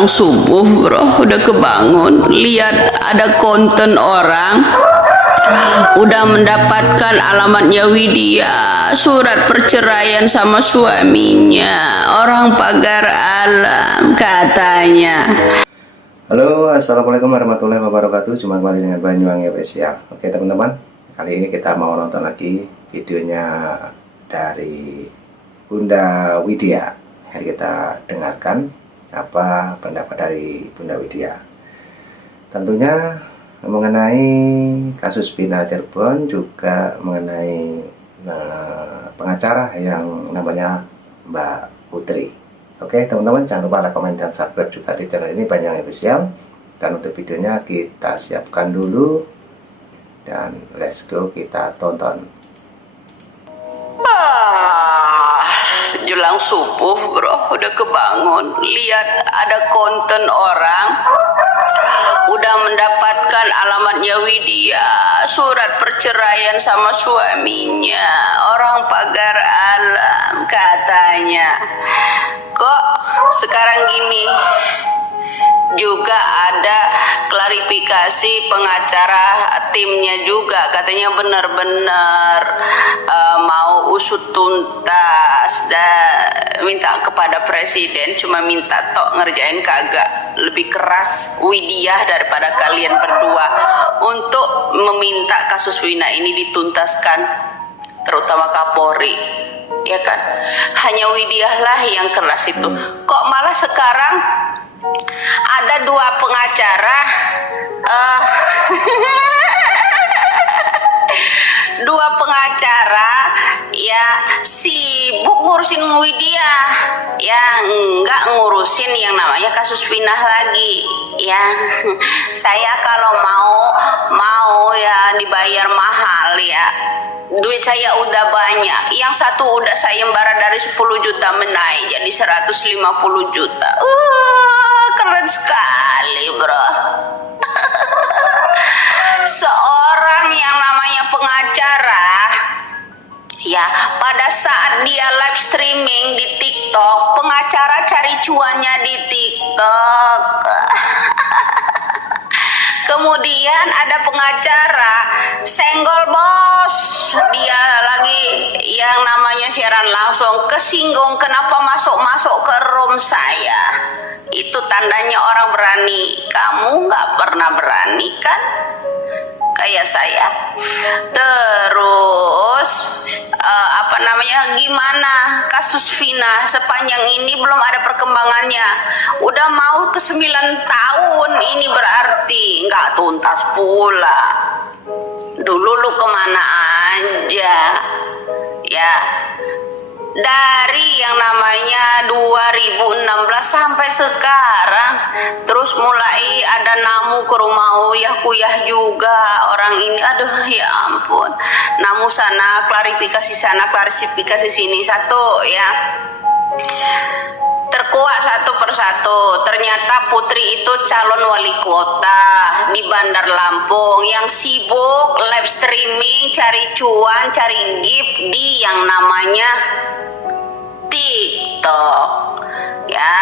menjelang subuh bro, udah kebangun, lihat ada konten orang udah mendapatkan alamatnya Widya, surat perceraian sama suaminya, orang pagar alam katanya. Halo, assalamualaikum warahmatullahi wabarakatuh. Jumpa kembali dengan Banyuwangi Official. Oke teman-teman, kali ini kita mau nonton lagi videonya dari Bunda Widya. Mari kita dengarkan apa pendapat dari Bunda Widya. Tentunya mengenai kasus Vina Cirebon, juga mengenai pengacara yang namanya Mbak Putri. Oke teman-teman, jangan lupa like, komen, dan subscribe juga di channel ini Banyuwangi Official. Dan untuk videonya kita siapkan dulu, dan let's go, kita tonton. Jelang subuh bro, udah kebangun, lihat ada konten orang udah mendapatkan alamatnya Widya, surat perceraian sama suaminya, orang pagar alam katanya. Kok sekarang gini juga ada klarifikasi pengacara timnya juga, katanya benar-benar mau usut tuntas dan minta kepada presiden, cuma minta tok ngerjain kagak, lebih keras Widya daripada kalian berdua untuk meminta kasus Vina ini dituntaskan, terutama Kapolri, ya kan? Hanya Widya lah yang keras itu. Kok malah sekarang ada dua pengacara dua pengacara ya sibuk ngurusin Widya, ya nggak ngurusin yang namanya kasus Vina lagi ya. Saya kalau mau ya dibayar mahal ya, duit saya udah banyak, yang satu udah saya embara dari 10 juta menaik jadi 150 juta. Keren sekali bro. Seorang yang namanya pengacara ya, pada saat dia live streaming di TikTok, pengacara cari cuannya di TikTok. Kemudian ada pengacara senggol bos, dia lagi yang namanya siaran langsung kesinggung kenapa masuk-masuk ke room saya. Itu tandanya orang berani. Kamu nggak pernah berani kan? Kayak saya. Terus gimana kasus Vina sepanjang ini belum ada perkembangannya, udah mau ke 9 tahun ini, berarti nggak tuntas pula. Dulu lu kemana aja ya, dari yang namanya 2016 sampai sekarang, terus mulai ada namu ke rumah uyah-kuyah juga orang ini. Aduh ya ampun, namu sana klarifikasi sana klarifikasi sini, satu ya terkuak satu persatu. Ternyata Putri itu calon wali kota di Bandar Lampung yang sibuk live streaming, cari cuan, cari gift di yang namanya TikTok ya.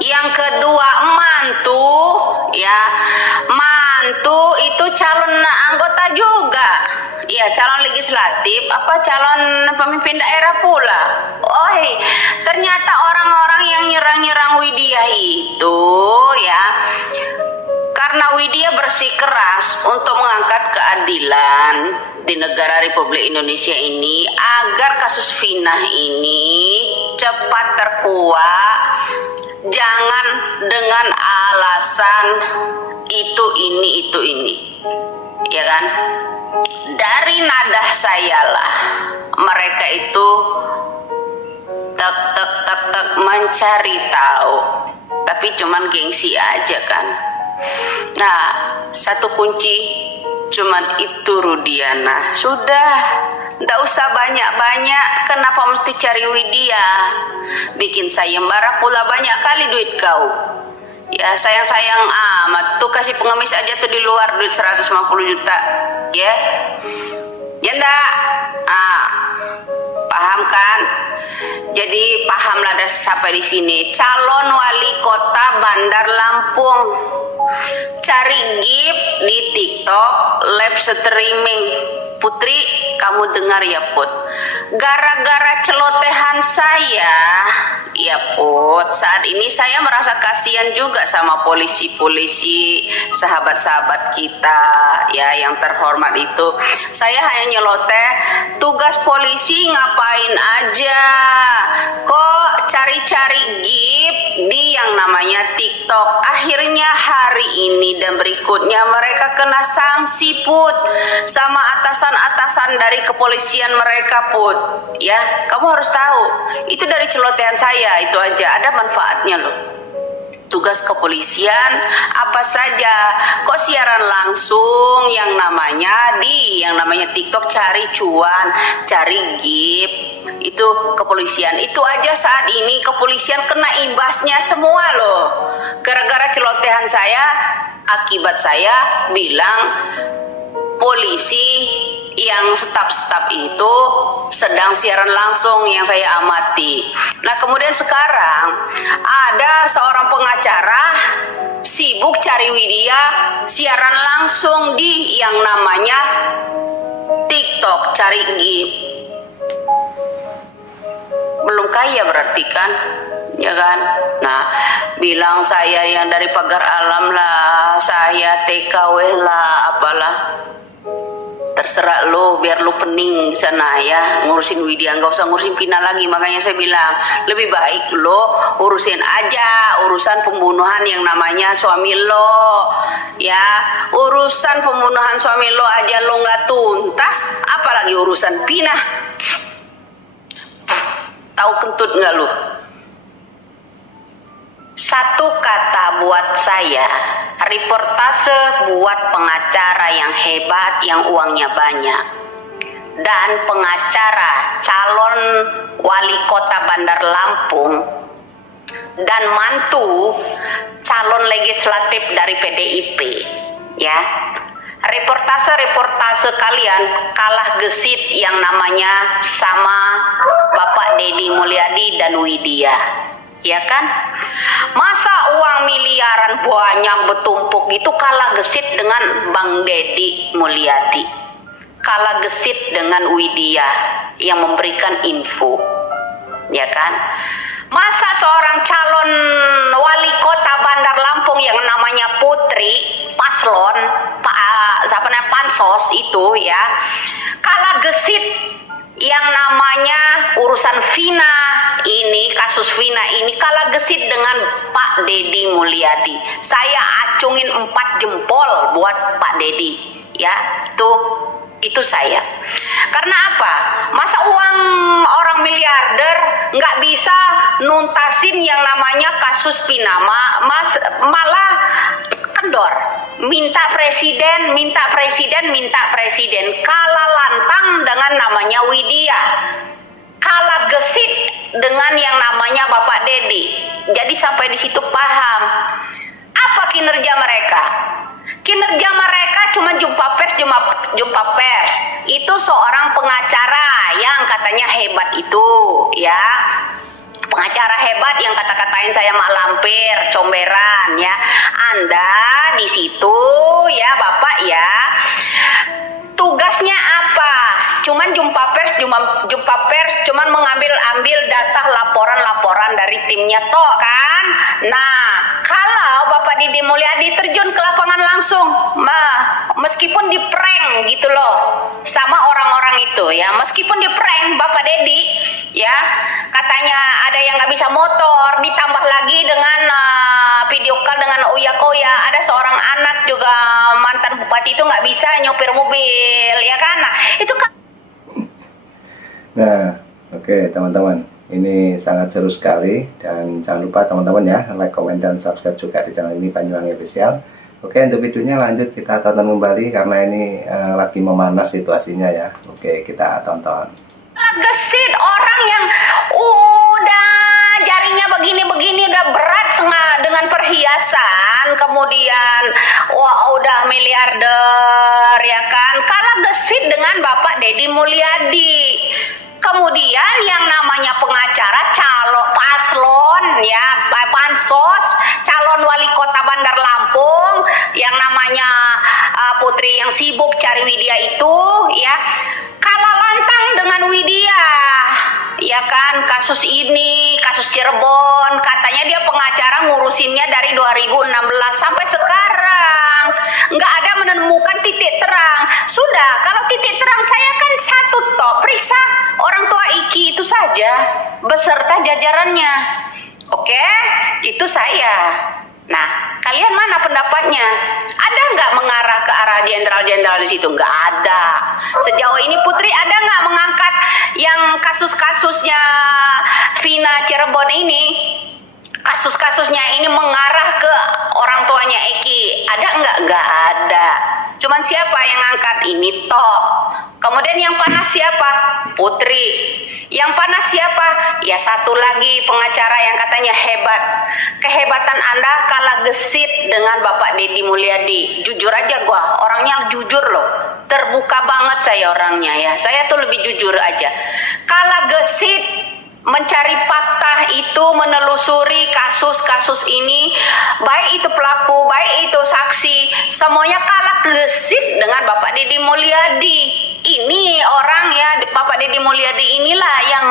Yang kedua mantu ya, mantu itu calon anggota juga ya, calon legislatif apa calon pemimpin daerah pula. Ternyata orang-orang yang nyerang-nyerang Widya itu ya, karena Widya bersikeras untuk mengangkat keadilan di negara Republik Indonesia ini agar kasus Vina ini cepat terkuak, jangan dengan alasan itu ini ya kan. Dari nada saya lah mereka itu tek mencari tahu, tapi cuman gengsi aja kan. Nah, satu kunci cuman itu Rudiana. Sudah, nggak usah banyak-banyak. Kenapa mesti cari Widya? Bikin sayembara pula banyak kali duit kau. Ya sayang-sayang amat. Tuh kasih pengemis aja tuh di luar duit 150 juta. Ya. Ya enggak? Paham? Paham kan? Jadi pahamlah ada sampai di sini. Calon wali kota Bandar Lampung. Cari gift di TikTok live streaming. Putri, kamu dengar ya Put? Gara-gara celotehan saya, ya Put, saat ini saya merasa kasihan juga sama polisi-polisi, sahabat-sahabat kita, ya yang terhormat itu. Saya hanya nyeloteh, tugas polisi ngapain aja? Kok cari-cari gift di yang namanya TikTok? Akhirnya hari ini dan berikutnya mereka kena sanksi Put, sama atasan dari kepolisian mereka Put. Ya, kamu harus tahu itu dari celotehan saya, itu aja ada manfaatnya loh. Tugas kepolisian apa saja, kok siaran langsung yang namanya TikTok cari cuan, cari gift, itu kepolisian. Itu aja saat ini kepolisian kena imbasnya semua loh, gara-gara celotehan saya. Akibat saya bilang polisi yang staf-staf itu sedang siaran langsung yang saya amati. Nah kemudian sekarang ada seorang pengacara sibuk cari Widya siaran langsung di yang namanya TikTok cari gift. Belum kaya berarti kan? Ya kan? Nah, bilang saya yang dari pagar alam lah, saya TKW lah, apalah. Terserah lo, biar lo pening di sana ya, ngurusin Widya, nggak usah ngurusin Pina lagi. Makanya saya bilang lebih baik lo urusin aja urusan pembunuhan yang namanya suami lo, ya. Urusan pembunuhan suami lo aja lo nggak tuntas, apalagi urusan Pina. Tahu kentut nggak lo? Satu kata buat saya, reportase buat pengacara yang hebat, yang uangnya banyak. Dan pengacara calon wali kota Bandar Lampung dan mantu calon legislatif dari PDIP, ya. Reportase kalian kalah gesit yang namanya sama Bapak Deddy Mulyadi dan Widya. Ya kan? Masa uang miliaran banyak bertumpuk itu kalah gesit dengan Bang Deddy Mulyadi, kalah gesit dengan Widya yang memberikan info, ya kan? Masa seorang calon wali kota Bandar Lampung yang namanya Putri paslon pansos itu ya kalah gesit yang namanya urusan Vina ini, kasus Vina ini kalah gesit dengan Pak Deddy Mulyadi. Saya acungin 4 jempol buat Pak Deddy, ya. Itu saya. Karena apa? Masa uang orang miliarder nggak bisa nuntasin yang namanya kasus Vina, malah kendor. Minta presiden, kalah lantang dengan namanya Widya, kalah gesit dengan yang namanya Bapak Deddy. Jadi sampai di situ paham apa kinerja mereka. Kinerja mereka cuma jumpa pers. Itu seorang pengacara yang katanya hebat itu, ya. Pengacara hebat yang kata-katain saya mak lampir, comberan, ya. Anda di situ, ya Bapak, ya. Tugasnya apa? Cuman jumpa pers, cuman mengambil data laporan dari timnya toh kan. Nah, kalau Bapak Deddy Mulyadi terjun ke lapangan langsung, meskipun di prank gitu loh sama orang-orang itu, ya, meskipun di prank Bapak Deddy, ya, katanya ada yang nggak bisa motor, ditambah lagi dengan video call dengan Uya Koya, ada seorang anak juga mantan bupati itu nggak bisa nyopir mobil, ya kan? Nah, itu kan. Nah, oke teman-teman, ini sangat seru sekali dan jangan lupa teman-teman ya like, komen, dan subscribe juga di channel ini Banyuwangi Official. Oke, untuk videonya lanjut kita tonton kembali karena ini lagi memanas situasinya ya. Oke, kita tonton. Gesit orang yang udah jarinya begini-begini udah berat dengan perhiasan, kemudian udah miliarder, ya kan, kalah gesit dengan Bapak Deddy Mulyadi. Kemudian yang namanya pengacara calon paslon ya, pansos calon wali kota Bandar Lampung yang namanya Putri yang sibuk cari Widya itu ya, kalah lantang dengan Widya. Ya kan, kasus ini, kasus Cirebon, katanya dia pengacara ngurusinnya dari 2016 sampai sekarang. Nggak ada menemukan titik terang. Sudah, kalau titik terang saya kan satu toh, periksa orang tua Iki itu saja, beserta jajarannya. Oke, itu saya. Nah, kalian mana pendapatnya? Ada nggak mengarah ke arah jenderal-jenderal di situ? Nggak ada. Sejauh ini Putri ada nggak mengangkat yang kasus-kasusnya Vina Cirebon ini? Kasus-kasusnya ini mengarah ke orang tuanya Eki. Ada nggak? Nggak ada. Cuman siapa yang ngangkat ini toh? Kemudian yang panas siapa? Putri. Yang panas siapa? Ya satu lagi pengacara yang katanya hebat. Kehebatan Anda kalah gesit dengan Bapak Deddy Mulyadi. Jujur aja gua, orangnya jujur loh. Terbuka banget saya orangnya ya. Saya tuh lebih jujur aja. Kalah gesit mencari fakta itu, menelusuri kasus-kasus ini, baik itu pelaku, baik itu saksi, semuanya kalah gesit dengan Bapak Deddy Mulyadi. Ini orang ya, Bapak Deddy Mulyadi inilah yang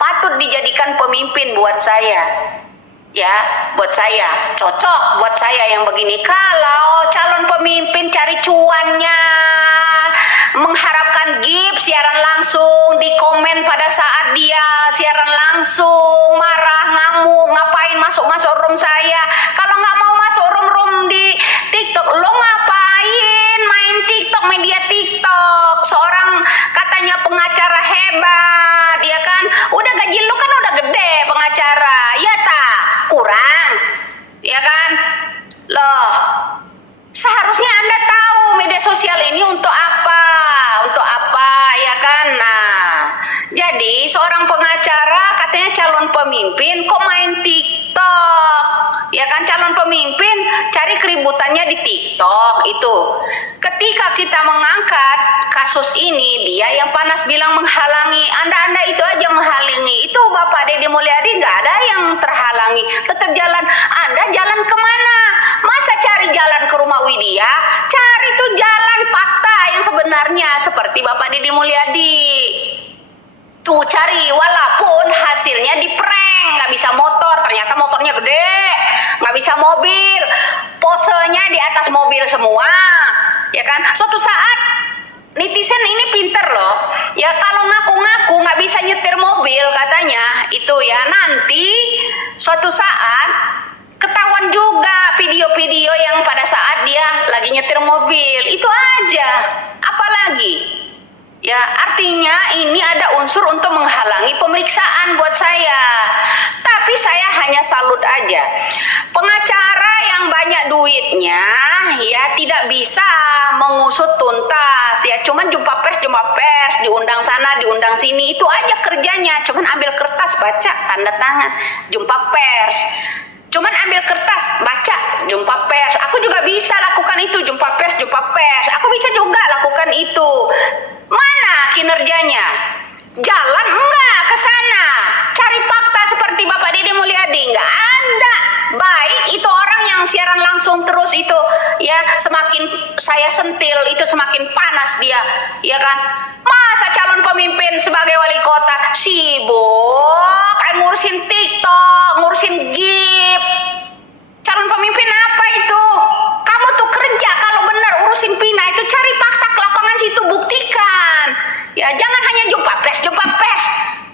patut dijadikan pemimpin buat saya. Ya, buat saya cocok, buat saya yang begini. Kalau calon pemimpin cari cuannya, mengharapkan gift siaran langsung, di komen pada saat dia siaran langsung, marah, ngamuk, ngapain masuk-masuk room saya. Kalau nggak mau masuk room di TikTok, lo ngapain main TikTok, media TikTok? Seorang katanya pengacara hebat, ya kan? Udah gaji lu kan udah gede pengacara, ya tak? Kurang, ya kan? Loh, seharusnya Anda tahu media sosial ini untuk apa? Untuk apa, ya kan? Nah, jadi seorang pengacara katanya calon pemimpin kok main TikTok? Ya kan, calon pemimpin cari keributannya di TikTok itu. Ketika kita mengangkat kasus ini, dia yang panas bilang menghalangi. Anda itu aja menghalangi. Itu Bapak Deddy Mulyadi nggak ada yang terhalangi. Tetap jalan. Anda jalan kemana? Masa cari jalan ke rumah Widya? Cari tuh jalan fakta yang sebenarnya seperti Bapak Deddy Mulyadi. Tuh cari, walaupun hasilnya di prank, nggak bisa motor, ternyata motornya gede, nggak bisa mobil, posenya di atas mobil semua, ya kan? Suatu saat netizen ini pinter loh, ya kalau ngaku-ngaku nggak bisa nyetir mobil katanya, itu ya nanti suatu saat ketahuan juga video-video yang pada saat dia lagi nyetir mobil, itu aja, apalagi? Ya, artinya ini ada unsur untuk menghalangi pemeriksaan buat saya. Tapi saya hanya salut aja. Pengacara yang banyak duitnya ya tidak bisa mengusut tuntas ya. Cuman jumpa pers, diundang sana, diundang sini, itu aja kerjanya. Cuman ambil kertas, baca, tanda tangan, jumpa pers. Cuman ambil kertas, baca, jumpa pers. Aku juga bisa lakukan itu, jumpa pers. Aku bisa juga lakukan itu. Mana kinerjanya? Jalan enggak ke sana. Cari fakta seperti Bapak Deddy Mulyadi, enggak ada. Baik itu orang yang siaran langsung terus itu, ya semakin saya sentil itu semakin panas dia, ya kan? Masa calon pemimpin sebagai wali kota sibuk ngurusin TikTok, ngurusin gift. Calon pemimpin apa itu? Kamu tuh kerja kalau benar urusin Pina itu cari fakta ke lapangan situ, buktikan. Ya jangan hanya jumpa pers.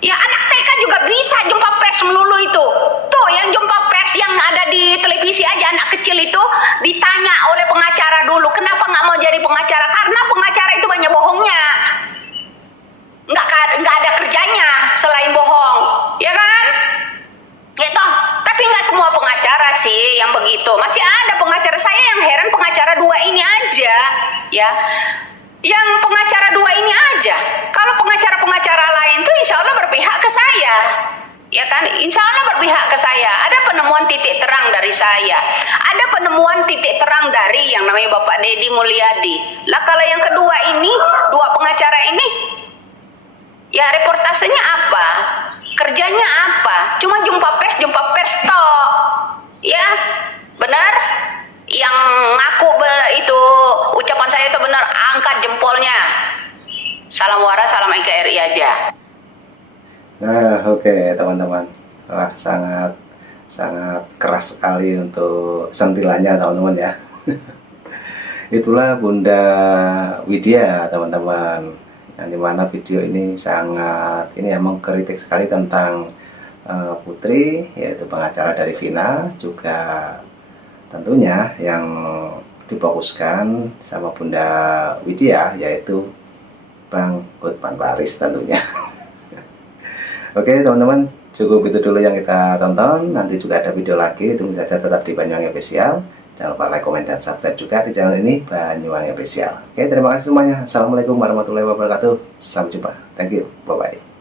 Ya anak TK juga bisa jumpa pers melulu itu. Tuh yang jumpa pers yang ada di televisi aja, anak kecil itu ditanya oleh pengacara dulu, kenapa nggak mau jadi pengacara? Karena pengacara itu banyak bohongnya. Nggak ada kerjanya selain bohong, ya kan? Gitu. Tapi nggak semua pengacara sih yang begitu. Masih ada pengacara. Saya yang heran pengacara dua ini aja, ya. Yang pengacara dua ini aja. Kalau pengacara-pengacara lain tuh insya Allah berpihak ke saya, ya kan? Insya Allah berpihak ke saya. Ada penemuan titik terang dari saya. Ada penemuan titik terang dari yang namanya Bapak Deddy Mulyadi. Lah kalau yang kedua ini, dua pengacara ini, Ya reportasenya apa? Kerjanya apa? Cuma jumpa pers tok. Ya, benar? Yang ngaku itu ucapan saya itu benar, angkat jempolnya. Salam waras, salam NKRI aja. Nah, oke teman-teman. Wah, sangat keras sekali untuk sentilannya teman-teman ya. Itulah Bunda Widya teman-teman, yang dimana video ini sangat mengkritik sekali tentang Putri, yaitu pengacara dari Vina, juga tentunya yang difokuskan sama Bunda Widya yaitu Bang Hotman Paris tentunya. Oke teman-teman, cukup itu dulu yang kita tonton. Nanti juga ada video lagi, tunggu saja tetap di Banyuwangi Official. Jangan lupa like, komen, dan subscribe juga di channel ini, Banyuwangi Official. Oke, terima kasih semuanya. Assalamualaikum warahmatullahi wabarakatuh. Sampai jumpa. Thank you. Bye-bye.